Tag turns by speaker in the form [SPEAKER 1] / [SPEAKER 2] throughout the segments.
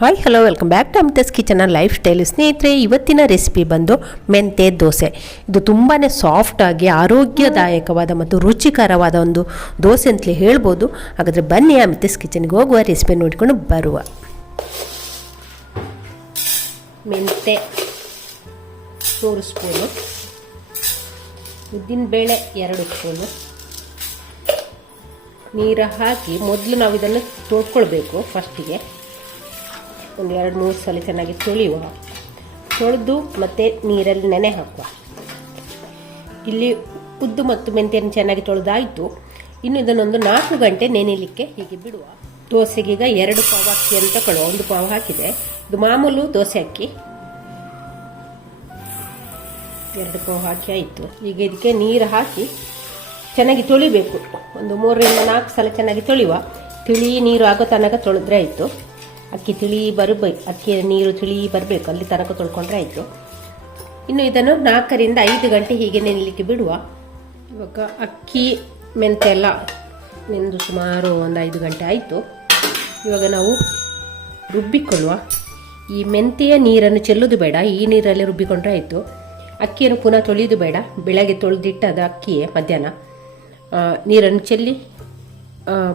[SPEAKER 1] Hi hello welcome back to Amitha's kitchen life style ಸ್ನೇಹಿತರೆ, ಇವತ್ತಿನ recipe ಬಂದು ಮೆಂತೆ ದೋಸೆ. ಇದು ತುಂಬಾ ಸಾಫ್ಟಾಗಿ ಆರೋಗ್ಯದಾಯಕವಾದ ಮತ್ತು ರುಚಿಕರವಾದ ಒಂದು ದೋಸೆ ಅಂತಲೇ ಹೇಳ್ಬೋದು. ಹಾಗಾದರೆ ಬನ್ನಿ ಅಮಿತಸ್ ಕಿಚನ್ಗೆ ಹೋಗುವ ರೆಸಿಪಿ ನೋಡಿಕೊಂಡು ಬರುವ. ಮೆಂತೆ ಮೂರು ಸ್ಪೂನು ಉದ್ದಿನಬೇಳೆ ಎರಡು ಸ್ಪೂನು ನೀರು ಹಾಕಿ ಮೊದಲು ನಾವು ಇದನ್ನು ತೊಳ್ಕೊಳ್ಬೇಕು ಫಸ್ಟಿಗೆ ಒಂದು ಎರಡು ಮೂರು ಸಲ ಚೆನ್ನಾಗಿ ತೊಳೆಯುವ. ತೊಳೆದು ಮತ್ತೆ ನೀರಲ್ಲಿ ನೆನೆ ಹಾಕುವ. ಇಲ್ಲಿ ಉದ್ದು ಮತ್ತು ಮೆಂತ್ಯನ ಚೆನ್ನಾಗಿ ತೊಳೆದಾಯಿತು. ಇನ್ನು ಇದನ್ನೊಂದು ನಾಲ್ಕು ಗಂಟೆ ನೆನೆಯಲಿಕ್ಕೆ ಹೀಗೆ ಬಿಡುವ. ದೋಸೆಗೀಗ ಎರಡು ಪಾವು ಅಕ್ಕಿ ಅಂತ ತಗೊಳ್ಳುವ ಒಂದು ಪಾವು ಹಾಕಿದೆ. ಇದು ಮಾಮೂಲು ದೋಸೆ ಅಕ್ಕಿ. ಎರಡು ಪಾವು ಹಾಕಿ ಆಯಿತು. ಈಗ ಇದಕ್ಕೆ ನೀರು ಹಾಕಿ ಚೆನ್ನಾಗಿ ತೊಳಿಬೇಕು. ಒಂದು ಮೂರರಿಂದ ನಾಲ್ಕು ಸಲ ಚೆನ್ನಾಗಿ ತೊಳೆಯುವ. ತಿಳಿ ನೀರು ಆಗೋ ತನಕ ತೊಳೆದ್ರೆ ಆಯಿತು. ಅಕ್ಕಿ ತಿಳಿ ಬರಬೇಕು ಅಕ್ಕಿ ನೀರು ತಿಳಿ ಬರಬೇಕು. ಅಲ್ಲಿ ತನಕ ತೊಳ್ಕೊಂಡ್ರೆ ಆಯಿತು. ಇನ್ನು ಇದನ್ನು ನಾಲ್ಕರಿಂದ ಐದು ಗಂಟೆ ಹೀಗೆ ನೆನಲಿಕ್ಕೆ ಬಿಡುವ. ಇವಾಗ ಅಕ್ಕಿ ಮೆಂತೆ ಎಲ್ಲ ನೆಂದು ಸುಮಾರು ಒಂದು ಐದು ಗಂಟೆ ಆಯಿತು. ಇವಾಗ ನಾವು ರುಬ್ಬಿಕೊಳ್ಳುವ. ಈ ಮೆಂತೆಯ ನೀರನ್ನು ಚೆಲ್ಲೋದು ಬೇಡ. ಈ ನೀರಲ್ಲಿ ರುಬ್ಬಿಕೊಂಡ್ರೆ ಆಯಿತು. ಅಕ್ಕಿಯನ್ನು ಪುನಃ ತೊಳೆಯೋದು ಬೇಡ. ಬೆಳಗ್ಗೆ ತೊಳೆದಿಟ್ಟದ ಅಕ್ಕಿಯೇ ಮಧ್ಯಾಹ್ನ. ನೀರನ್ನು ಚೆಲ್ಲಿ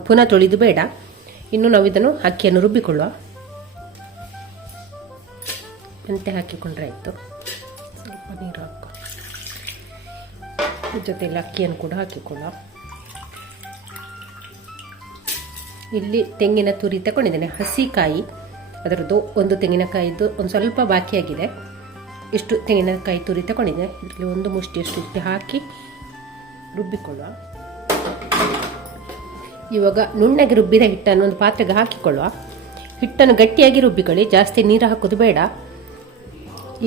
[SPEAKER 1] ಪುನಃ ತೊಳೆದು ಬೇಡ. ಇನ್ನು ನಾವು ಇದನ್ನು ಅಕ್ಕಿಯನ್ನು ರುಬ್ಬಿಕೊಳ್ಳುವ. ಮೆಂತೆ ಹಾಕಿಕೊಂಡ್ರೆ ಆಯಿತು. ಸ್ವಲ್ಪ ನೀರು ಹಾಕು. ಜೊತೆಯಲ್ಲಿ ಅಕ್ಕಿಯನ್ನು ಕೂಡ ಹಾಕಿಕೊಳ್ಳುವ. ಇಲ್ಲಿ ತೆಂಗಿನ ತುರಿ ತಗೊಂಡಿದ್ದೇನೆ. ಹಸಿಕಾಯಿ, ಅದರದ್ದು ಒಂದು ತೆಂಗಿನಕಾಯಿದ್ದು ಒಂದು ಸ್ವಲ್ಪ ಬಾಕಿಯಾಗಿದೆ ಇಷ್ಟು ತೆಂಗಿನಕಾಯಿ ತುರಿ ತಗೊಂಡಿದ್ದೆ. ಇಲ್ಲಿ ಒಂದು ಮುಷ್ಟಿಯಷ್ಟು ಹಾಕಿ ರುಬ್ಬಿಕೊಳ್ಳುವ. ಇವಾಗ ನುಣ್ಣಗೆ ರುಬ್ಬಿದ ಹಿಟ್ಟನ್ನು ಒಂದು ಪಾತ್ರೆಗೆ ಹಾಕಿಕೊಳ್ಳುವ. ಹಿಟ್ಟನ್ನು ಗಟ್ಟಿಯಾಗಿ ರುಬ್ಬಿಕೊಳ್ಳಿ, ಜಾಸ್ತಿ ನೀರು ಹಾಕೋದು ಬೇಡ.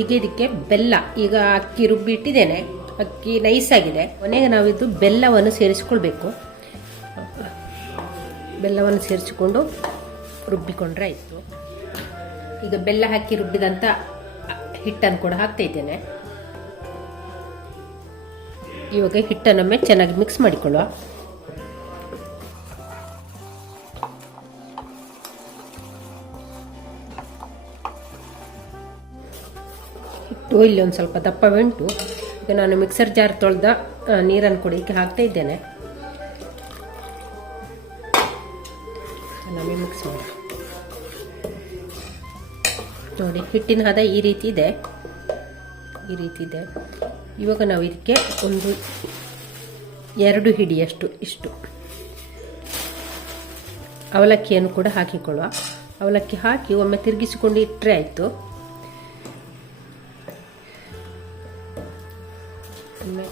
[SPEAKER 1] ಈಗ ಇದಕ್ಕೆ ಬೆಲ್ಲ, ಈಗ ಅಕ್ಕಿ ರುಬ್ಬಿ ಇಟ್ಟಿದ್ದೇನೆ ಅಕ್ಕಿ ಆಗಿದೆ ಕೊನೆಗೆ ನಾವಿದ್ದು ಬೆಲ್ಲವನ್ನು ಸೇರಿಸಿಕೊಳ್ಬೇಕು. ಬೆಲ್ಲವನ್ನು ಸೇರಿಸಿಕೊಂಡು ರುಬ್ಬಿಕೊಂಡ್ರೆ ಆಯಿತು. ಈಗ ಬೆಲ್ಲ ಹಾಕಿ ರುಬ್ಬಿದಂಥ ಹಿಟ್ಟನ್ನು ಕೂಡ ಹಾಕ್ತಾ ಇದ್ದೇನೆ. ಇವಾಗ ಹಿಟ್ಟನ್ನೊಮ್ಮೆ ಚೆನ್ನಾಗಿ ಮಿಕ್ಸ್ ಮಾಡಿಕೊಳ್ಳುವ. ಹಿಟ್ಟು, ಇಲ್ಲಿ ಒಂದು ಸ್ವಲ್ಪ ದಪ್ಪ ಉಂಟು ಈಗ ನಾನು ಮಿಕ್ಸರ್ ಜಾರ್ ತೊಳೆದ ನೀರನ್ನು ಕೂಡ ಇದಕ್ಕೆ ಹಾಕ್ತಾ ಇದ್ದೇನೆ. ಮಿಕ್ಸ್ ಮಾಡಿ ನೋಡಿ, ಹಿಟ್ಟಿನ ಹದ ಈ ರೀತಿ ಇದೆ. ಈ ರೀತಿ ಇದೆ. ಇವಾಗ ನಾವು ಇದಕ್ಕೆ ಒಂದು, ಎರಡು ಹಿಡಿಯಷ್ಟು ಇಷ್ಟು. ಅವಲಕ್ಕಿಯನ್ನು ಕೂಡ ಹಾಕಿಕೊಳ್ಳುವ. ಅವಲಕ್ಕಿ ಹಾಕಿ ಒಮ್ಮೆ ತಿರುಗಿಸಿಕೊಂಡು ಇಟ್ಟರೆ ಆಯಿತು.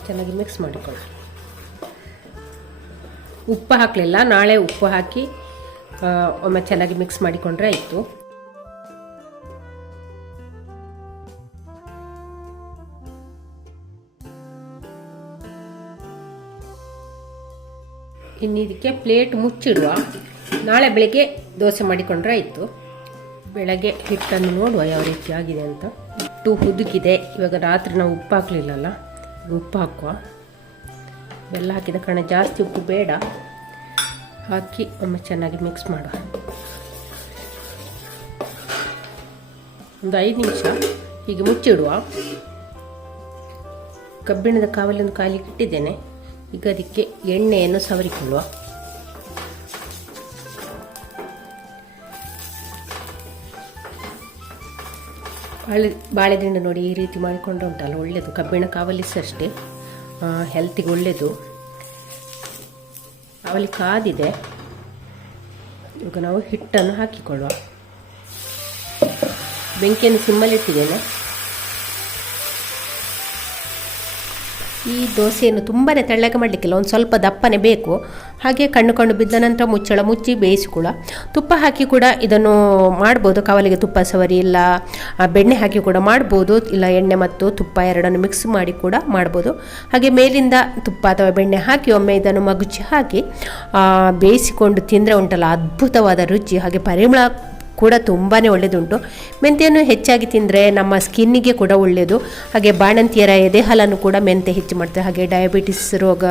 [SPEAKER 1] ಚೆನ್ನಾಗಿ ಮಿಕ್ಸ್ ಮಾಡಿಕೊಳ್ಳಿ. ಉಪ್ಪು ಹಾಕಲಿಲ್ಲ, ನಾಳೆ ಉಪ್ಪು ಹಾಕಿ ಒಮ್ಮೆ ಚೆನ್ನಾಗಿ ಮಿಕ್ಸ್ ಮಾಡಿಕೊಂಡ್ರೆ ಆಯಿತು. ಇನ್ನು ಇದಕ್ಕೆ ಪ್ಲೇಟ್ ಮುಚ್ಚಿಡುವ. ನಾಳೆ ಬೆಳಗ್ಗೆ ದೋಸೆ ಮಾಡಿಕೊಂಡ್ರೆ ಆಯಿತು. ಬೆಳಗ್ಗೆ ಹಿಟ್ಟನ್ನು ನೋಡುವ ಯಾವ ರೀತಿ ಆಗಿದೆ ಅಂತ. ಹಿಟ್ಟು ಹುದುಗಿದೆ. ಇವಾಗ ರಾತ್ರಿ ನಾವು ಉಪ್ಪು ಹಾಕಲಿಲ್ಲಲ್ಲ. ಉಪ್ಪು ಹಾಕುವ ಬೆಲ್ಲ ಹಾಕಿದ ಕಾರಣ ಜಾಸ್ತಿ ಉಪ್ಪು ಬೇಡ. ಹಾಕಿ ಒಮ್ಮೆ ಚೆನ್ನಾಗಿ ಮಿಕ್ಸ್ ಮಾಡುವ. ಒಂದು ಐದು ನಿಮಿಷ ಹೀಗೆ ಮುಚ್ಚಿಡುವ. ಕಬ್ಬಿಣದ ಕಾವಲೊಂದು ಕಾಲಿಗೆ ಇಟ್ಟಿದ್ದೇನೆ. ಈಗ ಅದಕ್ಕೆ ಎಣ್ಣೆಯನ್ನು ಸವರಿಕೊಳ್ಳುವ. ಬಾಳೆ ಬಾಳೆದಿಂಡು ನೋಡಿ ಈ ರೀತಿ ಮಾಡಿಕೊಂಡು ಉಂಟಲ್ಲ ಒಳ್ಳೆಯದು ಕಬ್ಬಿಣ ಕಾವಲಿ ಸಹ ಅಷ್ಟೇ ಹೆಲ್ತಿಗೆ ಒಳ್ಳೆಯದು ಅವಲಿ ಕಾದಿದೆ. ಈಗ ನಾವು ಹಿಟ್ಟನ್ನು ಹಾಕಿಕೊಳ್ಳುವ. ಬೆಂಕಿಯನ್ನು ಸಿಮ್ಮಲ್ಲಿಟ್ಟಿದ್ದೇನೆ ಈ ದೋಸೆಯನ್ನು ತುಂಬಾ ತೆಳ್ಳಗೆ ಮಾಡಲಿಕ್ಕಿಲ್ಲ, ಒಂದು ಸ್ವಲ್ಪ ದಪ್ಪನೆ ಬೇಕು. ಹಾಗೆ ಕಣ್ಣು ಕಣ್ಣು ಬಿದ್ದ ನಂತರ ಮುಚ್ಚಳ ಮುಚ್ಚಿ ಬೇಯಿಸಿಕೊಳ್ಳ ತುಪ್ಪ ಹಾಕಿ ಕೂಡ ಇದನ್ನು ಮಾಡ್ಬೋದು, ಕವಲಿಗೆ ತುಪ್ಪ ಸವರಿ ಇಲ್ಲ ಬೆಣ್ಣೆ ಹಾಕಿ ಕೂಡ ಮಾಡ್ಬೋದು, ಇಲ್ಲ ಎಣ್ಣೆ ಮತ್ತು ತುಪ್ಪ ಎರಡನ್ನು ಮಿಕ್ಸ್ ಮಾಡಿ ಕೂಡ ಮಾಡ್ಬೋದು. ಹಾಗೆ ಮೇಲಿಂದ ತುಪ್ಪ ಅಥವಾ ಬೆಣ್ಣೆ ಹಾಕಿ ಒಮ್ಮೆ ಇದನ್ನು ಮಗುಚಿ ಹಾಕಿ ಬೇಯಿಸಿಕೊಂಡು ತಿಂದರೆ ಉಂಟಲ್ಲ, ಅದ್ಭುತವಾದ ರುಚಿ, ಹಾಗೆ ಪರಿಮಳ ಕೂಡ ತುಂಬಾ ಒಳ್ಳೆಯದುಂಟು ಮೆಂತೆಯನ್ನು ಹೆಚ್ಚಾಗಿ ತಿಂದರೆ ನಮ್ಮ ಸ್ಕಿನ್ನಿಗೆ ಕೂಡ ಒಳ್ಳೆಯದು ಹಾಗೆ ಬಾಣಂತಿಯರ ಎದೆಹಾಲನ್ನು ಕೂಡ ಮೆಂತೆ ಹೆಚ್ಚು ಮಾಡ್ತದೆ. ಹಾಗೆ ಡಯಾಬಿಟಿಸ್ ರೋಗ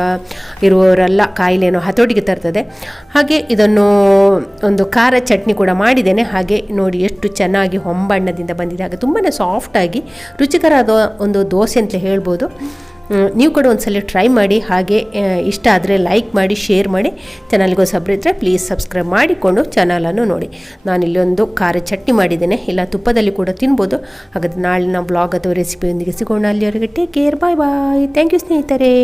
[SPEAKER 1] ಇರುವವರೆಲ್ಲ ಕಾಯಿಲೆಯನ್ನು ಹತೋಟಿಗೆ ತರ್ತದೆ. ಹಾಗೆ ಇದನ್ನು ಒಂದು ಖಾರ ಚಟ್ನಿ ಕೂಡ ಮಾಡಿದ್ದೇನೆ. ಹಾಗೆ ನೋಡಿ ಎಷ್ಟು ಚೆನ್ನಾಗಿ ಹೊಂಬಣ್ಣದಿಂದ ಬಂದಿದೆ. ಹಾಗೆ ತುಂಬಾ ಸಾಫ್ಟಾಗಿ ರುಚಿಕರಾದ ಒಂದು ದೋಸೆ ಅಂತ ಹೇಳ್ಬೋದು. ನೀವು ಕೂಡ ಒಂದ್ಸಲ ಟ್ರೈ ಮಾಡಿ, ಹಾಗೆ ಇಷ್ಟ ಆದರೆ ಲೈಕ್ ಮಾಡಿ ಶೇರ್ ಮಾಡಿ ಚಾನಲ್ಗೆ ಸಬ್ರ ಇದ್ದರೆ ಪ್ಲೀಸ್ ಸಬ್ಸ್ಕ್ರೈಬ್ ಮಾಡಿಕೊಂಡು ಚಾನಲನ್ನು ನೋಡಿ. ನಾನು ಒಂದು ಖಾರ ಚಟ್ನಿ ಮಾಡಿದ್ದೇನೆ. ಇಲ್ಲ, ತುಪ್ಪದಲ್ಲಿ ಕೂಡ ತಿನ್ಬೋದು. ಹಾಗಾದ್ರೆ ನಾಳಿನ ಬ್ಲಾಗ್ ಅಥವಾ ರೆಸಿಪಿಯೊಂದಿಗೆ ಸಿಗೋಣ. ಅಲ್ಲಿವರೆಗೆ take care bye bye thank you ಸ್ನೇಹಿತರೆ.